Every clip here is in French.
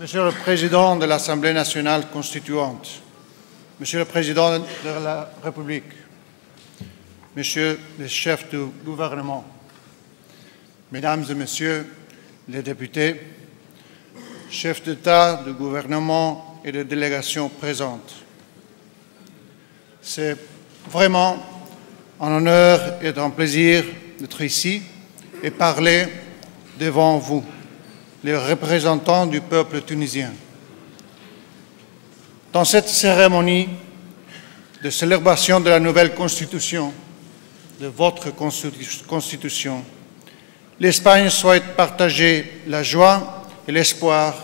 Monsieur le Président de l'Assemblée nationale constituante, Monsieur le Président de la République, Monsieur le chef du gouvernement, Mesdames et Messieurs les députés, chefs d'État, de gouvernement et de délégation présentes, c'est vraiment un honneur et un plaisir d'être ici et parler devant vous, les représentants du peuple tunisien. Dans cette cérémonie de célébration de la nouvelle constitution, de votre constitution, l'Espagne souhaite partager la joie et l'espoir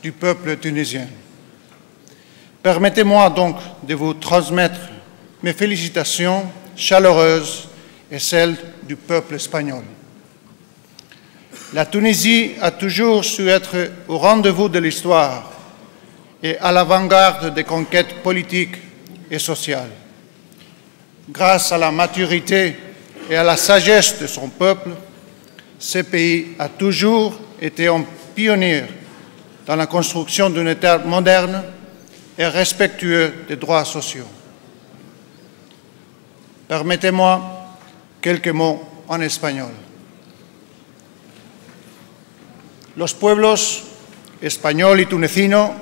du peuple tunisien. Permettez-moi donc de vous transmettre mes félicitations chaleureuses et celles du peuple espagnol. La Tunisie a toujours su être au rendez-vous de l'histoire et à l'avant-garde des conquêtes politiques et sociales. Grâce à la maturité et à la sagesse de son peuple, ce pays a toujours été un pionnier dans la construction d'un État moderne et respectueux des droits sociaux. Permettez-moi quelques mots en espagnol. Los pueblos español y tunecino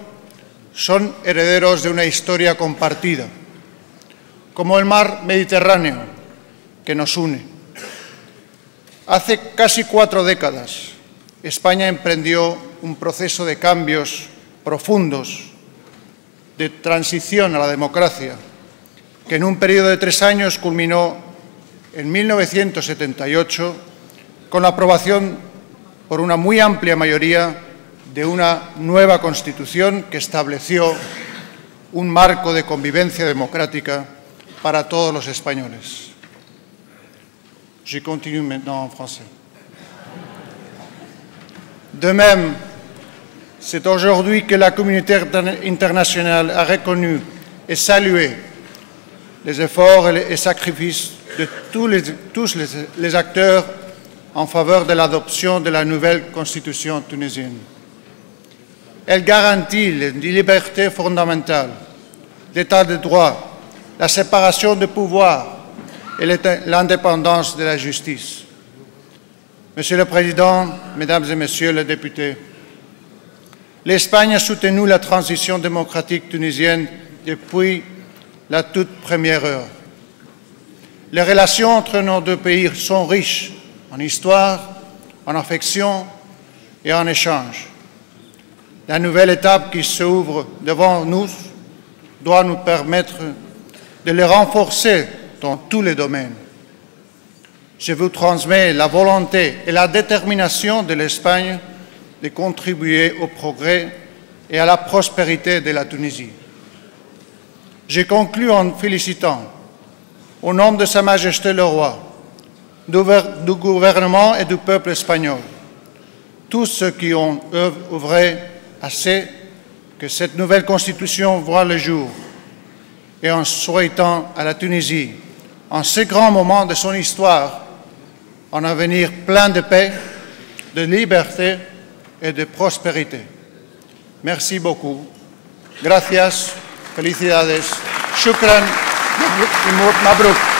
son herederos de una historia compartida, como el mar Mediterráneo que nos une. Hace casi 4 décadas, España emprendió un proceso de cambios profundos, de transición a la democracia, que en un periodo de 3 años culminó en 1978 con la aprobación por una muy amplia mayoría de una nueva Constitución que estableció un marco de convivencia democrática para todos los españoles. Je continue maintenant en français. De même, c'est aujourd'hui que la communauté internationale a reconnu et salué les efforts et sacrifices de tous les acteurs en faveur de l'adoption de la nouvelle constitution tunisienne. Elle garantit les libertés fondamentales, l'état de droit, la séparation des pouvoirs et l'indépendance de la justice. Monsieur le Président, Mesdames et Messieurs les députés, l'Espagne a soutenu la transition démocratique tunisienne depuis la toute première heure. Les relations entre nos deux pays sont riches en histoire, en affection et en échange. La nouvelle étape qui s'ouvre devant nous doit nous permettre de les renforcer dans tous les domaines. Je vous transmets la volonté et la détermination de l'Espagne de contribuer au progrès et à la prospérité de la Tunisie. Je conclus en félicitant, au nom de Sa Majesté le Roi, du gouvernement et du peuple espagnol, tous ceux qui ont œuvré à ce que cette nouvelle constitution voie le jour, et en souhaitant à la Tunisie, en ce grand moment de son histoire, un avenir plein de paix, de liberté et de prospérité. Merci beaucoup. Gracias. Felicidades. Shukran. Mabrouk.